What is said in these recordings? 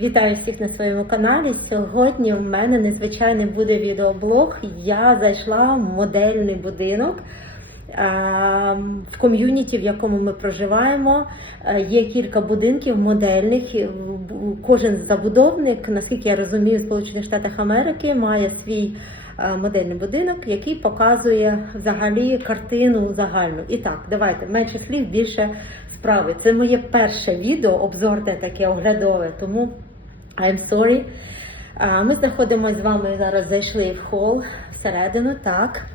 Вітаю всіх на своєму каналі. Сьогодні в мене незвичайний буде відеоблог. Я зайшла в модельний будинок. В ком'юніті, в якому ми проживаємо, Е, є кілька будинків модельних. Кожен забудовник, наскільки я розумію, в Сполучених Штатах Америки має свій е, модельний будинок, який показує взагалі картину загальну. І так, давайте менше слів, більше справи. Це моє перше відео, обзорне таке оглядове, тому I'm sorry. Ми знаходимося з вами зараз. Зайшли в хол всередину. Так,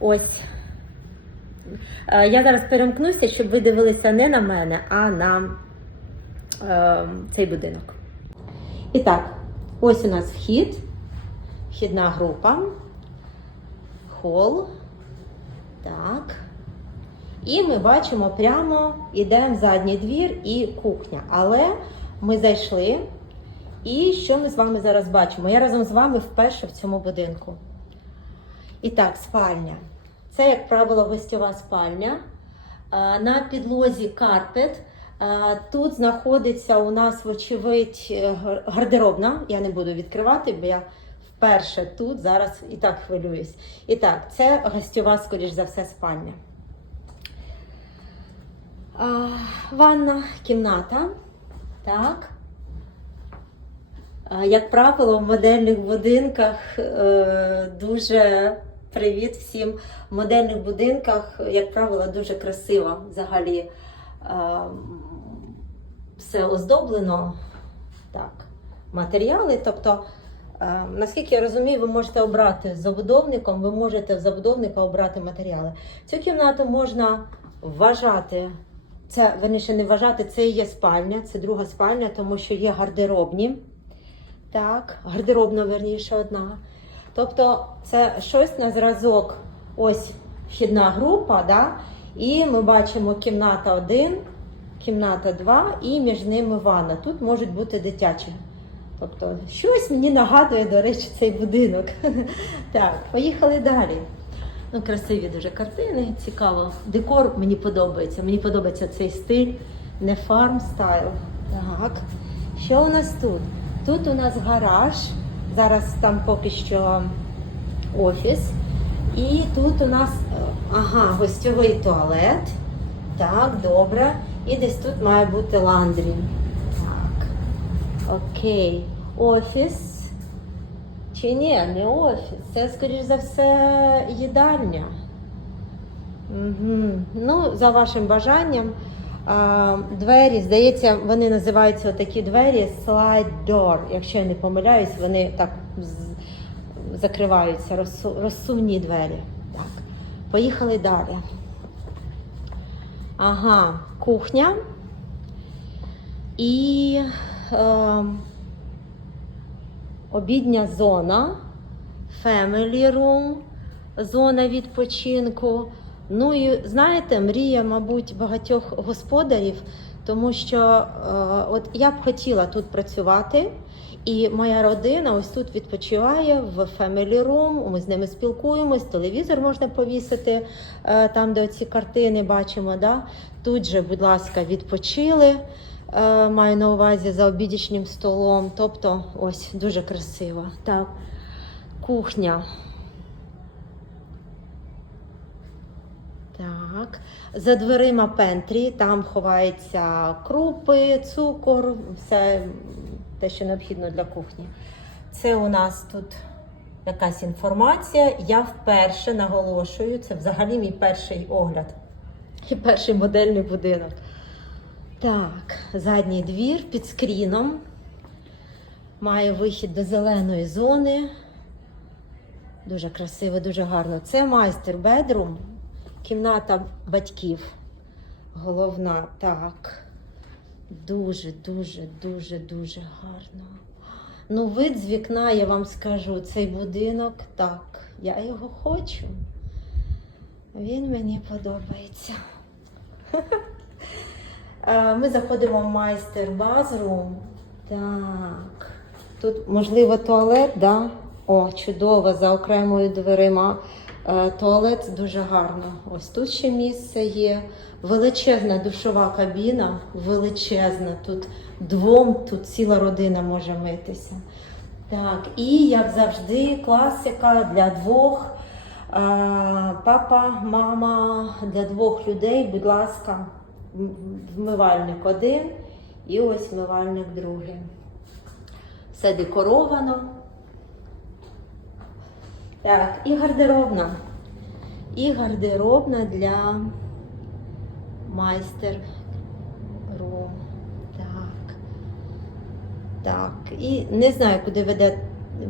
ось. Я зараз перемкнуся, щоб ви дивилися не на мене, а на цей будинок. І так, ось у нас вхід, вхідна група, хол. Так. І ми бачимо прямо йдемо задній двір і кухня. Але ми зайшли. І що ми з вами зараз бачимо? Я разом з вами вперше в цьому будинку. І так, спальня. Це, як правило, гостьова спальня. На підлозі карпет. Тут знаходиться у нас, вочевидь, е, гардеробна. Я не буду відкривати, бо я вперше тут зараз і так хвилююсь. І так, це гостьова, скоріш за все, спальня. Ванна кімната. Так. Як правило, в модельних будинках е, дуже привіт всім. В модельних будинках, як правило, дуже красиво взагалі все оздоблено. Так, матеріали. Тобто, е, наскільки я розумію, ви можете обрати з забудовником, ви можете в забудовника обрати матеріали. Цю кімнату можна вважати. Це верніше не вважати, це є спальня, це друга спальня, тому що є гардеробні. Так, гардеробна, верніше, одна. Тобто, це щось на зразок, ось вхідна група, да? і ми бачимо кімната 1, кімната 2 і між ними ванна. Тут можуть бути дитячі. Тобто, щось мені нагадує, до речі, цей будинок. Так, поїхали далі. Ну, красиві дуже картини, цікаво. Декор мені подобається. Мені подобається цей стиль, не фарм стайл. Так. Що у нас тут? Тут у нас гараж. Зараз там поки що офіс. І тут у нас е, ага, гостьовий туалет. Так, добре. І десь тут має бути ландрі. Так. Окей. Офіс. Чи ні, не офіс. Це, скоріш за все, їдальня. Угу. Ну, за вашим бажанням. Двері, здається, вони називаються такі двері slide door. Якщо я не помиляюсь, вони так закриваються, розсу- розсувні двері. Так. Поїхали далі. Ага, кухня. І е, обідня зона, family room, зона відпочинку. Ну і знаєте, мрія, мабуть, багатьох господарів, тому що е, от я б хотіла тут працювати, і моя родина ось тут відпочиває в family room, Ми з ними спілкуємось, телевізор можна повісити е, там, де ці картини бачимо. Да? Тут же, будь ласка, відпочили. Е, Маю на увазі за обідічним столом. Тобто, ось дуже красиво. Так, кухня. Так, за дверима пентрі, там ховаються крупи, цукор, все те, що необхідно для кухні. Це у нас тут якась інформація. Я вперше наголошую, це взагалі мій перший огляд і перший модельний будинок. Так, задній двір під скріном. Має вихід до зеленої зони. Дуже красиво, дуже гарно. Це майстер бедрум, кімната батьків. Головна, так. Дуже, дуже, дуже, дуже гарно. Ну, вид з вікна, я вам скажу, цей будинок, так, я його хочу. Він мені подобається. Е, Ми заходимо в майстер базрум. Так. Тут, можливо, туалет, да? О, чудово, за окремою дверима Туалет дуже гарно. Ось тут ще місце є. Величезна душова кабіна, величезна. Тут двом, тут ціла родина може митися. Так, і як завжди, класика для двох. Е, Папа, мама для двох людей, будь ласка, вмивальник один і ось вмивальник другий. Все декоровано. Так, і гардеробна. І гардеробна для майстер. Так. Так. І не знаю, куди веде,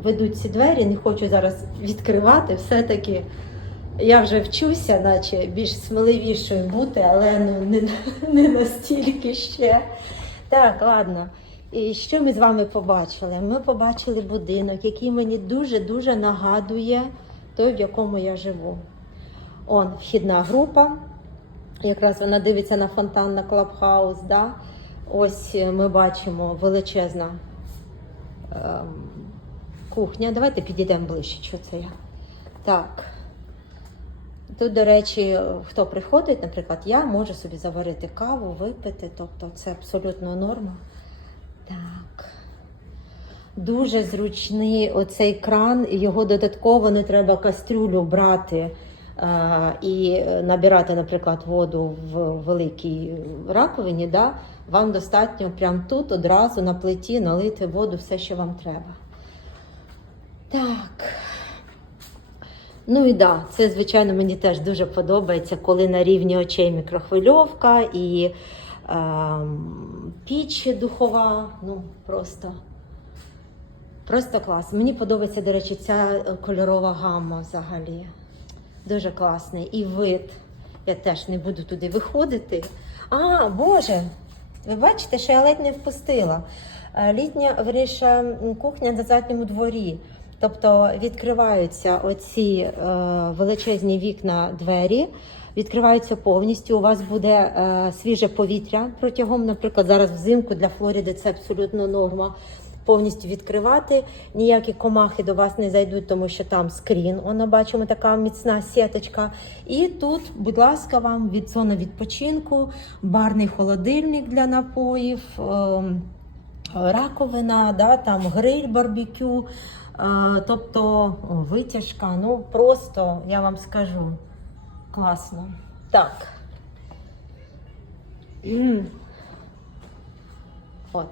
ведуть ці двері, не хочу зараз відкривати. Все-таки я вже вчуся, наче більш сміливішою бути, але ну, не, не настільки ще. Так, ладно. І що ми з вами побачили? Ми побачили будинок, який мені дуже-дуже нагадує той, в якому я живу. Он вхідна група. Якраз вона дивиться на фонтан на Клабхаус. Да? Ось е, ми бачимо величезна ем, кухня. Давайте підійдемо ближче, що це я. Так. Тут, до речі, хто приходить, наприклад, я можу собі заварити каву, випити, тобто це абсолютно норма. Так. Дуже зручний оцей кран, його додатково не треба кастрюлю брати е, і набирати, наприклад, воду в великій раковині. Да? Вам достатньо прямо тут одразу на плиті налити воду, все, що вам треба. Так. Ну і да, це, звичайно, мені теж дуже подобається, коли на рівні очей мікрохвильовка і піч духова. Ну, просто, просто клас. Мені подобається, до речі, ця е, кольорова гамма взагалі. Дуже класний. І вид. Я теж не буду туди виходити. А, Боже! Ви бачите, що я ледь не впустила. Е, Літня верніше, кухня на задньому дворі. Тобто відкриваються оці е, величезні вікна двері, відкриваються повністю. У вас буде е, свіже повітря протягом, наприклад, зараз взимку для Флориди це абсолютно норма. Повністю відкривати, ніякі комахи до вас не зайдуть, тому що там скрін. Воно бачимо, така міцна сіточка. І тут, будь ласка, вам від зона відпочинку, барний холодильник для напоїв. ем, раковина, да, там гриль, барбекю, е, тобто витяжка. Ну просто я вам скажу класно. Так. От.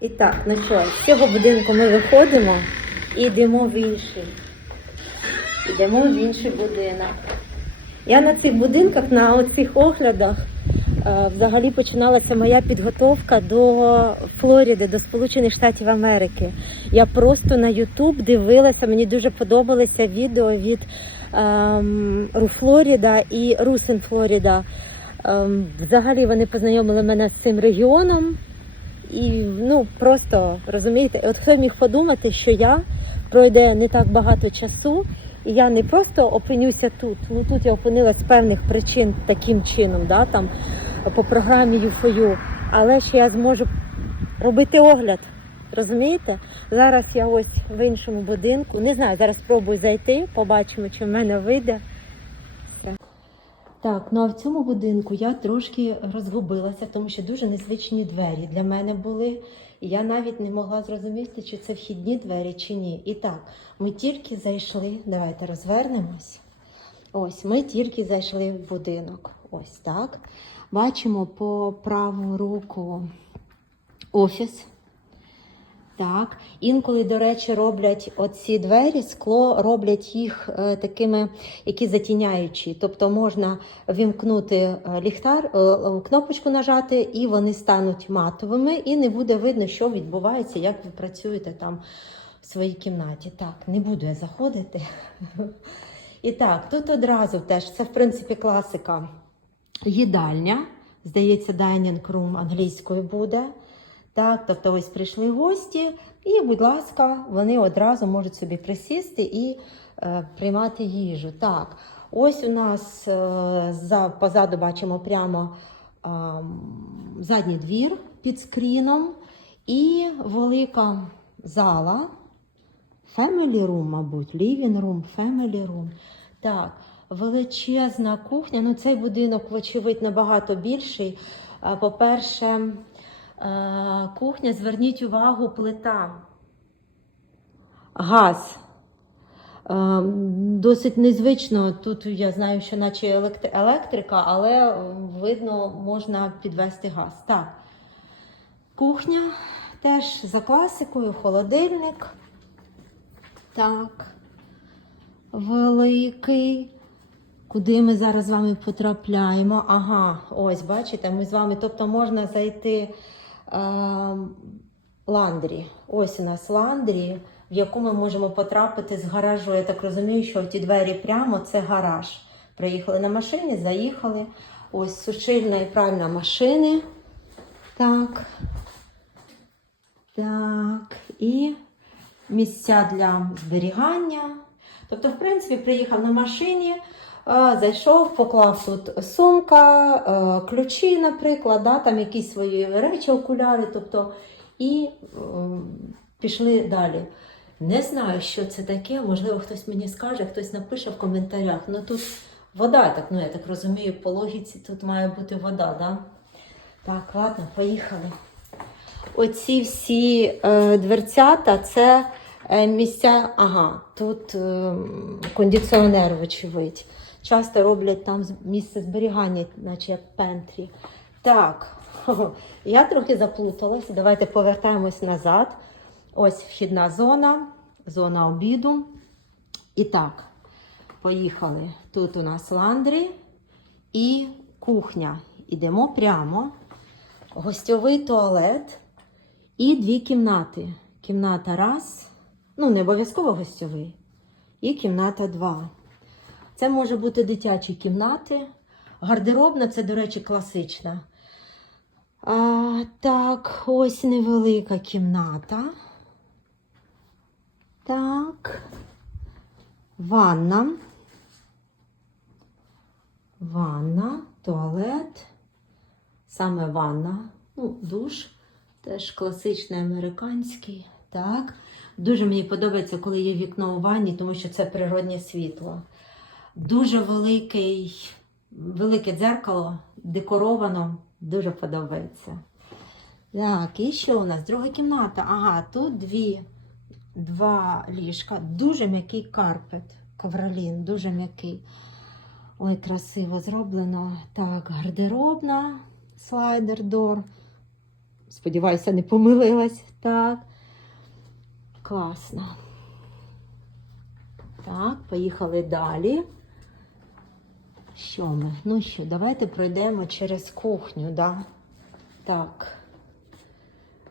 І так, ну що, з цього будинку ми виходимо і йдемо в інший. Йдемо в інший будинок. Я на цих будинках, на оцих оглядах, взагалі починалася моя підготовка до Флориди, до Сполучених Штатів Америки. Я просто на YouTube дивилася, мені дуже подобалися відео від ем, Флоріда і Русин Флоріда. Ем, взагалі вони познайомили мене з цим регіоном. І ну просто розумієте, от хто міг подумати, що я пройде не так багато часу, і я не просто опинюся тут. Ну тут я опинилась з певних причин таким чином, да, там по програмі ЮФОЮ, але ще я зможу робити огляд. Розумієте? Зараз я ось в іншому будинку. Не знаю, зараз спробую зайти, побачимо, чи в мене вийде. Так, ну а в цьому будинку я трошки розгубилася, тому що дуже незвичні двері для мене були. І я навіть не могла зрозуміти, чи це вхідні двері, чи ні. І так, ми тільки зайшли. Давайте розвернемось. Ось, ми тільки зайшли в будинок. Ось так. Бачимо по праву руку офіс. Так, інколи, до речі, роблять оці двері, скло, роблять їх е, такими, які затіняючі. Тобто можна вімкнути е, ліхтар, е, кнопочку нажати, і вони стануть матовими, і не буде видно, що відбувається, як ви працюєте там в своїй кімнаті. Так, не буду я заходити. І так, тут одразу теж це, в принципі, класика. Їдальня. Здається, dining room англійською буде. Так, тобто ось прийшли гості, і, будь ласка, вони одразу можуть собі присісти і е, приймати їжу. Так, ось у нас е, за, позаду бачимо прямо е, задній двір під скріном. І велика зала. Family room, мабуть, living room, family room. Так, величезна кухня. Ну, цей будинок, вочевидь, набагато більший. По-перше, е, кухня, зверніть увагу, плита. Газ. Е, Досить незвично. Тут я знаю, що наче електрика, але е, видно, можна підвести газ. Так. Кухня теж за класикою, холодильник. Так. Великий. Куди ми зараз з вами потрапляємо? Ага, ось, бачите, ми з вами. Тобто можна зайти е, ландрі. Ось у нас ландрі, в яку ми можемо потрапити з гаражу. Я так розумію, що ті двері прямо це гараж. Приїхали на машині, заїхали. Ось сушильна і пральна машини. Так. Так. І місця для зберігання. Тобто, в принципі, приїхав на машині, зайшов, поклав тут сумка, ключі, наприклад, да, там якісь свої речі, окуляри, тобто, і пішли далі. Не знаю, що це таке, можливо, хтось мені скаже, хтось напише в коментарях. Ну тут вода, так, ну я так розумію, по логіці тут має бути вода, да? Так, ладно, поїхали. Оці всі е, дверцята це е, місця. Ага, тут е, кондиціонер, вочевидь. Часто роблять там місце зберігання, наче як пентрі. Так, я трохи заплуталась. Давайте повертаємось назад. Ось вхідна зона, зона обіду. І так, поїхали. Тут у нас ландрі і кухня. Ідемо прямо. Гостьовий туалет і дві кімнати. Кімната раз, ну не обов'язково гостьовий, і кімната два. Це може бути дитячі кімнати. Гардеробна це, до речі, класична. А, так, ось невелика кімната. Так. Ванна. Ванна, туалет. Саме ванна. Ну, душ. Теж класичний американський. Так. Дуже мені подобається, коли є вікно у ванні, тому що це природнє світло. Дуже великий, велике дзеркало, декоровано, дуже подобається. Так, і що у нас? Друга кімната. Ага, тут дві, два ліжка. Дуже м'який карпет. Ковролін, дуже м'який. Ой, красиво зроблено. Так, гардеробна, слайдер дор. Сподіваюся, не помилилась. Так. Класно. Так, поїхали далі. Що ми? Ну що, давайте пройдемо через кухню, да? Так.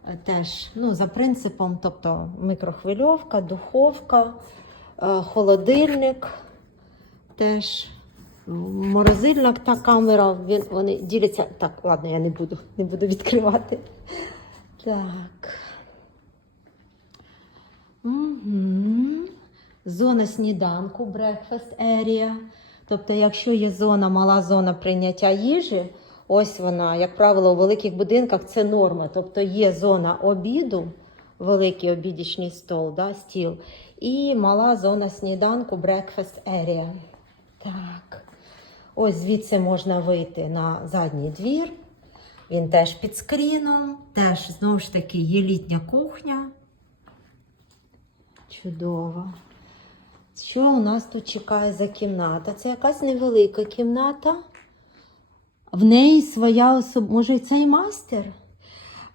Е, Теж, ну, за принципом, тобто мікрохвильовка, духовка, е, холодильник, теж морозильна та камера, він, вони діляться. Так, ладно, я не буду, не буду відкривати. Так. Угу. Зона сніданку, breakfast area. Тобто, якщо є зона, мала зона прийняття їжі, ось вона, як правило, у великих будинках це норма. Тобто є зона обіду, великий обідічний стол, да, стіл, і мала зона сніданку, breakfast area. Так. Ось звідси можна вийти на задній двір. Він теж під скріном, теж знову ж таки є літня кухня. Чудово. Що у нас тут чекає за кімната? Це якась невелика кімната. В неї своя особиста, може, це і мастер?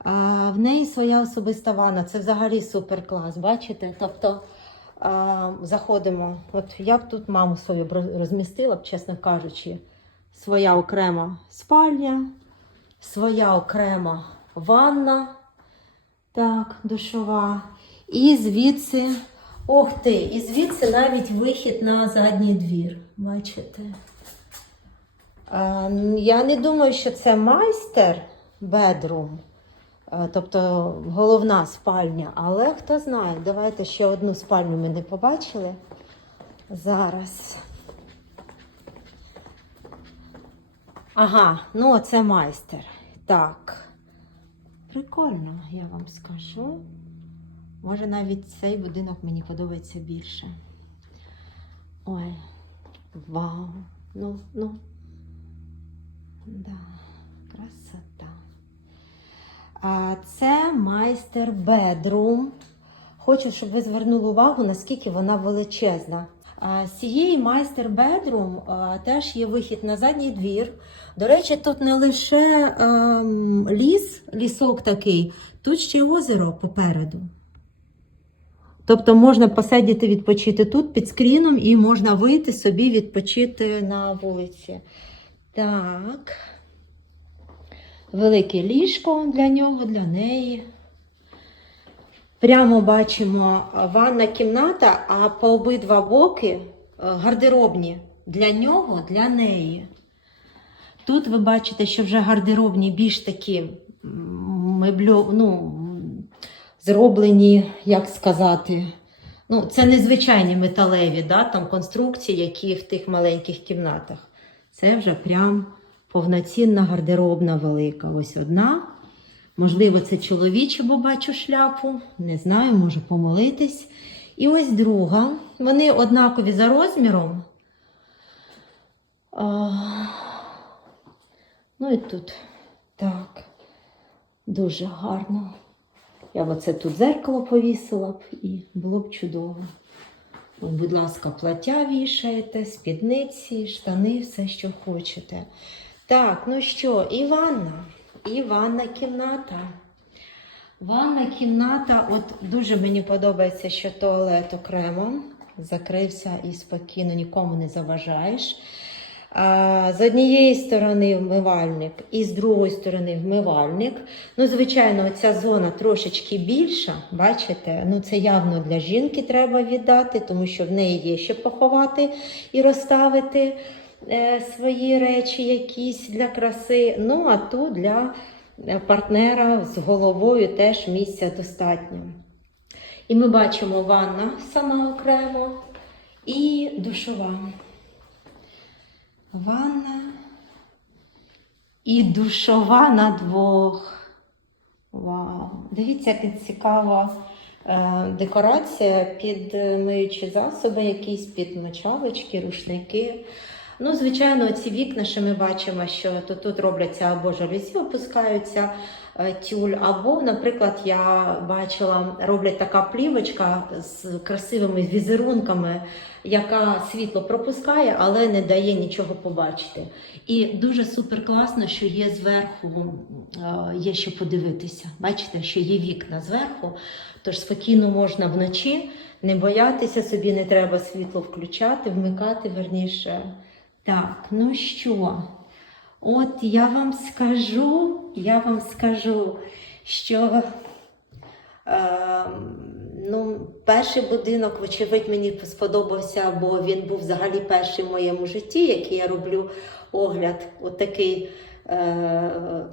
А, в неї своя особиста ванна. Це взагалі супер клас, бачите? Тобто а, заходимо. От я б тут маму свою розмістила б, чесно кажучи, своя окрема спальня, своя окрема ванна, так, душова. І звідси, ох ти, і звідси навіть вихід на задній двір. Бачите? Я не думаю, що це майстер бедрум, тобто головна спальня, але хто знає, давайте ще одну спальню ми не побачили. Зараз. Ага, ну це майстер. Так. Прикольно, я вам скажу. Може навіть цей будинок мені подобається більше. Ой, вау. Ну, ну. Да, красота. А це майстер бедрум. Хочу, щоб ви звернули увагу, наскільки вона величезна. З цієї майстер бедрум теж є вихід на задній двір. До речі, тут не лише ем, ліс, лісок такий, тут ще й озеро попереду. Тобто можна посидіти відпочити тут під скріном і можна вийти собі відпочити на вулиці. Так. Велике ліжко для нього, для неї. Прямо бачимо ванна кімната, а по обидва боки е, гардеробні для нього, для неї. Тут ви бачите, що вже гардеробні більш такі мебльо, ну, зроблені, як сказати, ну, це незвичайні металеві да, там конструкції, які в тих маленьких кімнатах. Це вже прям повноцінна гардеробна велика. Ось одна. Можливо, це чоловіча, бо бачу шляпу. Не знаю, можу помолитись. І ось друга. Вони однакові за розміром. А, ну і тут. Так. Дуже гарно. Я б оце тут зеркало повісила б і було б чудово. Будь ласка, плаття вішаєте, спідниці, штани, все, що хочете. Так, ну що, і ванна. І ванна кімната. Ванна кімната, от дуже мені подобається, що туалет окремо закрився і спокійно нікому не заважаєш. З однієї сторони вмивальник і з другої сторони вмивальник. Ну, звичайно, ця зона трошечки більша. Бачите, ну це явно для жінки треба віддати, тому що в неї є що поховати і розставити е, свої речі якісь для краси. Ну, а тут для е, партнера з головою теж місця достатньо. І ми бачимо ванна сама окремо і душова. Ванна і душова на двох. Вау! Дивіться, яка цікава е, декорація під миючі засоби, якісь під мочалочки, рушники. Ну, звичайно, ці вікна, що ми бачимо, що тут, тут робляться або жалюзі опускаються тюль, або, наприклад, я бачила, роблять така плівочка з красивими візерунками, яка світло пропускає, але не дає нічого побачити. І дуже супер класно, що є зверху, е, є що подивитися. Бачите, що є вікна зверху, тож спокійно можна вночі не боятися, собі не треба світло включати, вмикати верніше. Так, ну що, от я вам скажу, я вам скажу, що е, ну, перший будинок, вочевидь, мені сподобався, бо він був взагалі перший в моєму житті, який я роблю огляд, от такий е,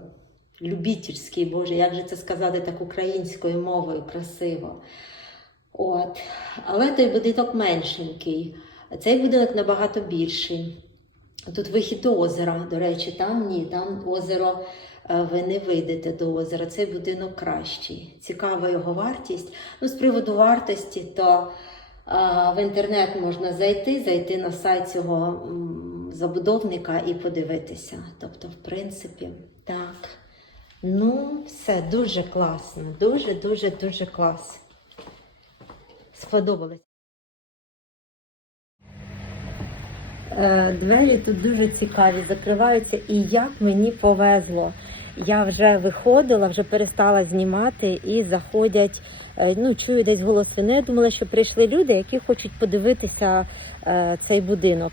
любительський, Боже, як же це сказати так українською мовою красиво. От. Але той будинок меншенький, цей будинок набагато більший. Тут вихід до озера, до речі, там ні, там озеро е, ви не вийдете до озера. Цей будинок кращий. Цікава його вартість. Ну, з приводу вартості, то е, в інтернет можна зайти, зайти на сайт цього забудовника і подивитися. Тобто, в принципі, так. Ну, все дуже класно. Дуже, дуже, дуже клас. Сподобалось. Е, Двері тут дуже цікаві, закриваються, і як мені повезло. Я вже виходила, вже перестала знімати і заходять. е, Ну, чую десь голосини. Я думала, що прийшли люди, які хочуть подивитися е, цей будинок.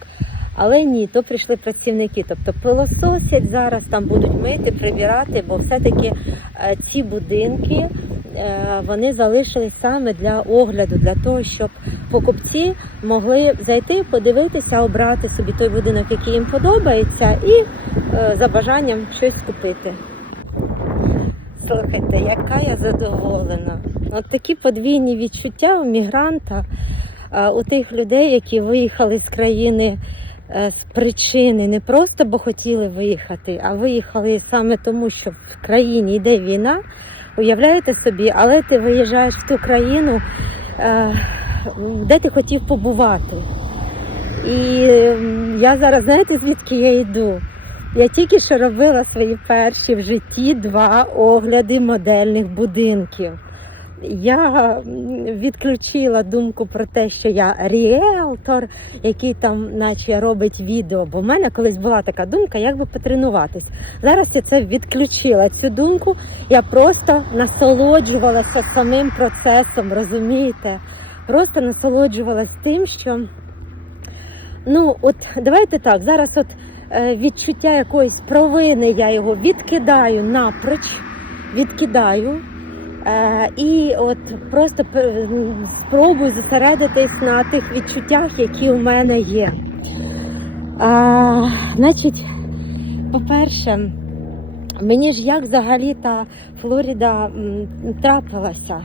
Але ні, то прийшли працівники. Тобто пилососять зараз там будуть мити, прибирати, бо все-таки е, ці будинки е, вони залишились саме для огляду, для того, щоб покупці могли зайти, подивитися, обрати собі той будинок, який їм подобається, і е, за бажанням щось купити. Слухайте, яка я задоволена. От такі подвійні відчуття у мігранта, у тих людей, які виїхали з країни з причини, не просто бо хотіли виїхати, а виїхали саме тому, що в країні йде війна. Уявляєте собі, але ти виїжджаєш в ту країну, е, де ти хотів побувати. І я зараз, знаєте, звідки я йду? Я тільки що робила свої перші в житті два огляди модельних будинків. Я відключила думку про те, що я ріелтор, який там, наче, робить відео. Бо в мене колись була така думка, як би потренуватись. Зараз я це відключила цю думку. Я просто насолоджувалася самим процесом, розумієте? Просто насолоджувалася тим, що ну, от давайте так, зараз от е, відчуття якоїсь провини, я його відкидаю напроч, відкидаю. Е, і от просто спробую зосередитись на тих відчуттях, які у мене є. А, значить, по-перше, мені ж як взагалі та Флоріда трапилася.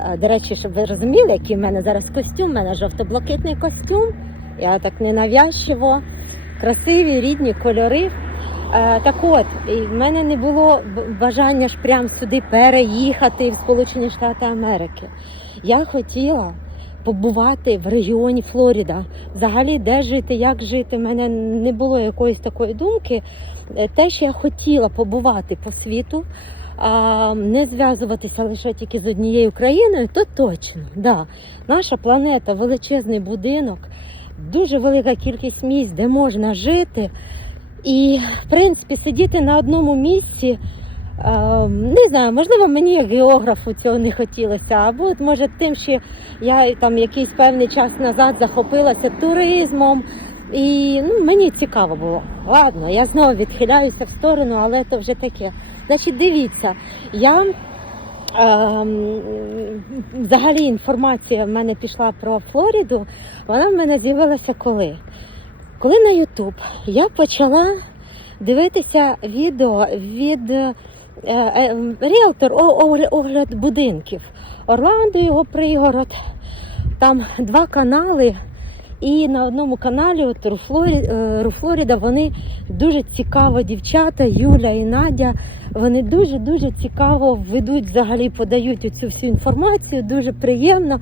Е, До речі, щоб ви розуміли, який в мене зараз костюм, у мене жовто-блакитний костюм. Я так ненавязчиво, красиві, рідні кольори. Е, Так от, в мене не було бажання ж прям сюди переїхати в Сполучені Штати Америки. Я хотіла побувати в регіоні Флоріда. Взагалі, де жити, як жити, в мене не було якоїсь такої думки. Е, Те, що я хотіла побувати по світу, а, не зв'язуватися лише тільки з однією країною, то точно. Да. Наша планета величезний будинок, дуже велика кількість місць, де можна жити. І, в принципі, сидіти на одному місці, е, не знаю, можливо, мені як географу цього не хотілося, або може тим, що я там якийсь певний час назад захопилася туризмом. І ну, мені цікаво було. Ладно, я знову відхиляюся в сторону, але то вже таке. Значить, дивіться, я ем, взагалі інформація в мене пішла про Флориду, вона в мене з'явилася коли? Коли на Ютуб я почала дивитися відео від е, е, о- огляд будинків. Орландо, його пригород. Там два канали. І на одному каналі, от Руфлорі, е, Руфлоріда, вони дуже цікаво, дівчата, Юля і Надя, вони дуже-дуже цікаво ведуть, взагалі подають цю всю інформацію, дуже приємно.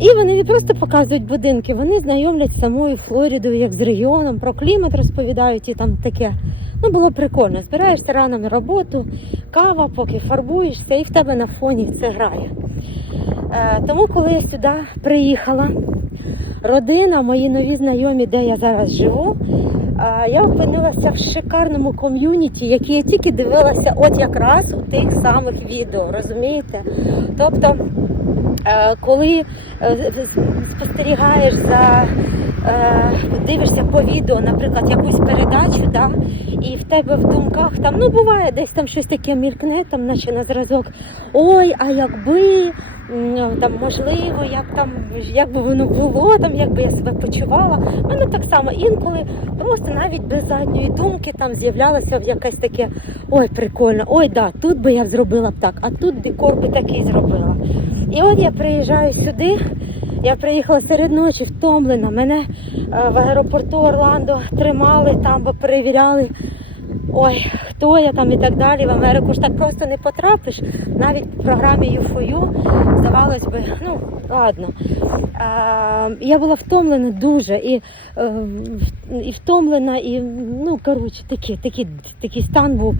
І вони не просто показують будинки, вони знайомлять з самою Флорідою, як з регіоном, про клімат розповідають і там таке. Ну, було прикольно. Збираєшся рано на роботу, кава, поки фарбуєшся, і в тебе на фоні все грає. Е, тому, коли я сюди приїхала, родина, мої нові знайомі, де я зараз живу, е, я опинилася в шикарному ком'юніті, яке я тільки дивилася от якраз у тих самих відео, розумієте? Тобто, коли е, спостерігаєш за е, дивишся по відео, наприклад, якусь передачу, да, і в тебе в думках там, ну буває, десь там щось таке мількне, там, наче на зразок. Ой, а якби там можливо, як там, як би воно було, там, як би я себе почувала. У мене так само інколи просто навіть без задньої думки там з'являлося якесь таке, ой, прикольно, ой, да, тут би я зробила б так, а тут декор би такий зробила. І от я приїжджаю сюди. Я приїхала серед ночі втомлена. Мене е, в аеропорту Орландо тримали там, бо перевіряли. Ой, хто я там і так далі. В Америку ж так просто не потрапиш. Навіть в програмі ЮФОЮ, здавалось би, ну ладно. А, я була втомлена дуже і, е, і втомлена, і ну коротше, такий, такий, такий стан був.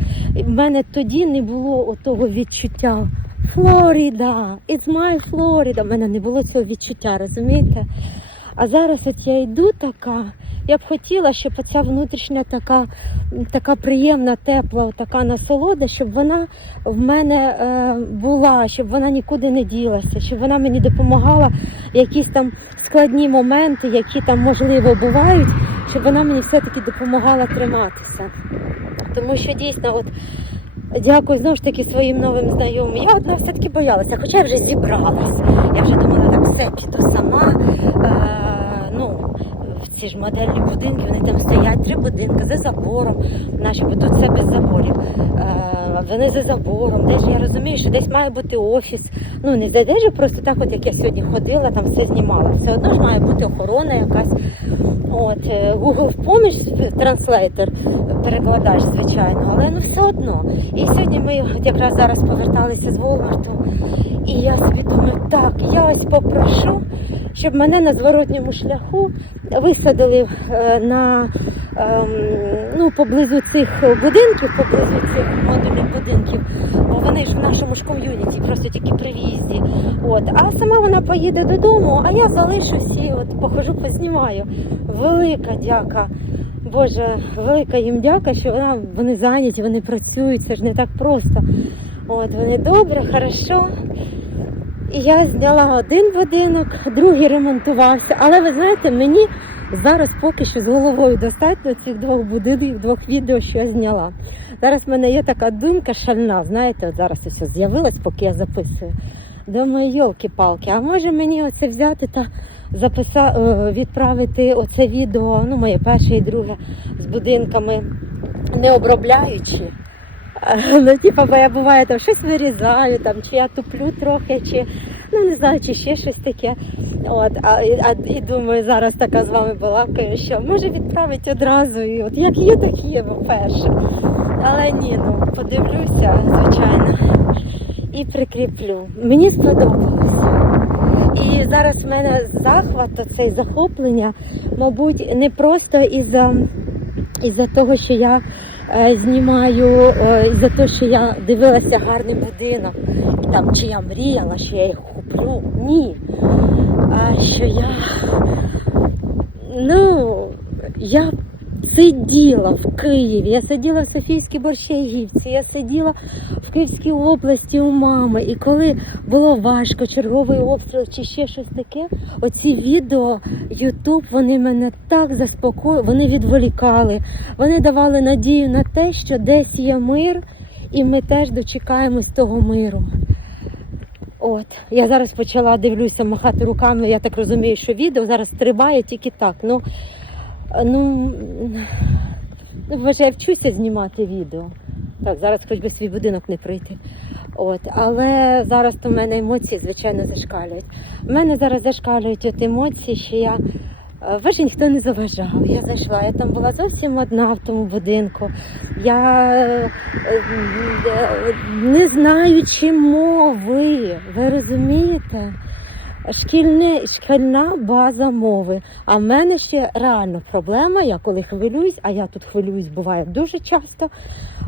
В мене тоді не було того відчуття. Флоріда, it's my Флоріда. У мене не було цього відчуття, розумієте? А зараз от я йду така. Я б хотіла, щоб ця внутрішня така, така приємна, тепла, така насолода, щоб вона в мене е, була, щоб вона нікуди не ділася, щоб вона мені допомагала якісь там складні моменти, які там можливо бувають, щоб вона мені все-таки допомагала триматися. Тому що дійсно, от Дякую знову ж таки своїм новим знайомим. Я одна все-таки боялася, хоча я вже зібралась. Я вже думала, так все піду сама. Ці ж модельні будинки, вони там стоять, три будинки за забором, наші, бо тут все без заборів. Е, вони за забором, десь я розумію, що десь має бути офіс. Ну не зайдеш же просто так, от як я сьогодні ходила, там все знімала. Все одно ж має бути охорона якась. От е, Google в поміч транслейтер, перекладач, звичайно, але ну все одно. І сьогодні ми якраз зараз поверталися з Волгарту, і я собі думаю, так, я ось попрошу, щоб мене на зворотньому шляху висадили е, на ем, ну, поблизу цих будинків, поблизу цих модульних будинків. Вони ж в нашому ж ком'юніті, просто тільки при в'їзді. От. А сама вона поїде додому, а я залишусь і от похожу, познімаю. Велика дяка. Боже, велика їм дяка, що вона, вони зайняті, вони працюють, це ж не так просто. От, вони добре, хорошо. Я зняла один будинок, другий ремонтувався. Але ви знаєте, мені зараз поки що з головою достатньо цих двох будинків, двох відео, що я зняла. Зараз в мене є така думка шальна, знаєте, от зараз все з'явилось, поки я записую. Думаю, йолки-палки, а може мені оце взяти та записа... е, відправити оце відео, ну моє перше і друге з будинками, не обробляючи. Ну, типа, бо я буває там щось вирізаю, там, чи я туплю трохи, чи ну не знаю, чи ще щось таке. От, а, а, і думаю, зараз така з вами балакаю, що може відправити одразу. І от як є, так є, по-перше. Але ні, ну подивлюся, звичайно, і прикріплю. Мені сподобалось. І зараз в мене захват, цей захоплення, мабуть, не просто із-за із-за того, що я знімаю, е, із-за те, що я дивилася гарний будинок, там, чи я мріяла, що я їх куплю. Ні. А що я, ну, я сиділа в Києві, я сиділа в Софійській Борщагівці, я сиділа в Київській області у мами. І коли було важко, черговий обстріл чи ще щось таке, оці відео Ютуб, вони мене так заспокоювали, вони відволікали, вони давали надію на те, що десь є мир, і ми теж дочекаємось того миру. От, я зараз почала дивлюся, махати руками. Я так розумію, що відео зараз стрибає тільки так. Ну, ну, вже я вчуся знімати відео. Так, зараз хоч би свій будинок не прийти. От, але зараз в мене емоції, звичайно, зашкалюють. У мене зараз зашкалюють от емоції, що я е, ж ніхто не заважав. Я зайшла, я там була зовсім одна в тому будинку. Я е, е, не знаючи мови, ви розумієте? Шкільне, шкільна база мови. А в мене ще реально проблема. Я коли хвилююсь, а я тут хвилююсь, буває дуже часто.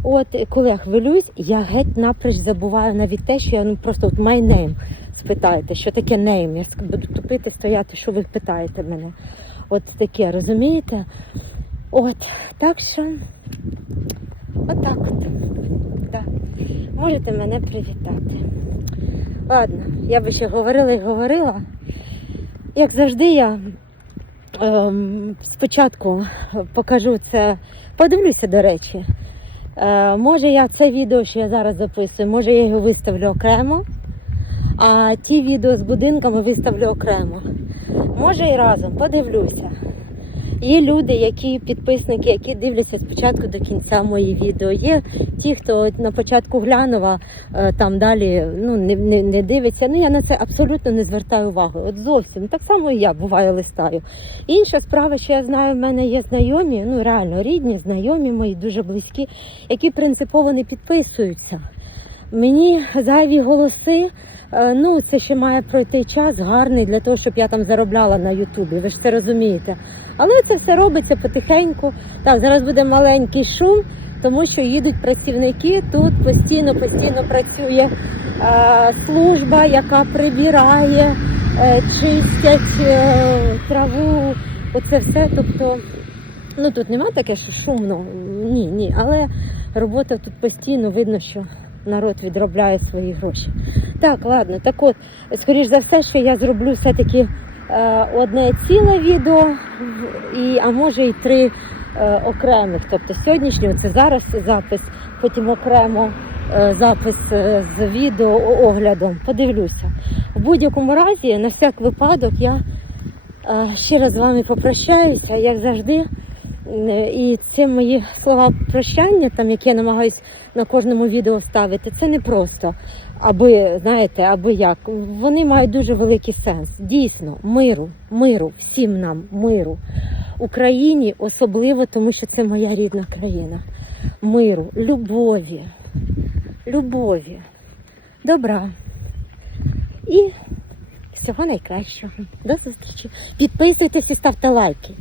От коли я хвилююсь, я геть напроч забуваю навіть те, що я ну просто от my name спитаєте, що таке name. Я буду тупити, стояти, що ви питаєте мене. От таке, розумієте? От, так що, отак от. Да. Можете мене привітати. Ладно, я би ще говорила і говорила. Як завжди, я ем, спочатку покажу це, подивлюся, до речі. Е, може я це відео, що я зараз записую, може я його виставлю окремо, а ті відео з будинками виставлю окремо. Може і разом, подивлюся. Є люди, які підписники, які дивляться спочатку до кінця мої відео. Є ті, хто на початку глянув, а е, там далі ну, не, не, не дивиться. Ну я на це абсолютно не звертаю увагу. От зовсім так само і я буваю листаю. Інша справа, що я знаю, в мене є знайомі, ну реально рідні, знайомі мої, дуже близькі, які принципово не підписуються. Мені зайві голоси. Е, Ну, це ще має пройти час гарний для того, щоб я там заробляла на Ютубі. Ви ж це розумієте. Але це все робиться потихеньку. Так, зараз буде маленький шум, тому що їдуть працівники. Тут постійно, постійно працює е, служба, яка прибирає, е, чистять е, траву. Оце все. Тобто, ну тут нема таке, що шумно. Ні, ні. Але робота тут постійно видно, що народ відробляє свої гроші. Так, ладно, так от, скоріш за все, що я зроблю все-таки е, одне ціле відео, і, а може і три е, окремих. Тобто сьогоднішнього це зараз запис, потім окремо е, запис е, з відео оглядом. Подивлюся. В будь-якому разі, на всяк випадок, я Е, Ще раз з вами попрощаюся, як завжди. Е, І це мої слова прощання, там, які я намагаюсь на кожному відео вставити, це не просто аби, знаєте, аби як. Вони мають дуже великий сенс. Дійсно, миру, миру, всім нам, миру. Україні особливо, тому що це моя рідна країна. Миру, любові, любові, добра. І всього найкращого. До зустрічі. Підписуйтесь і ставте лайки.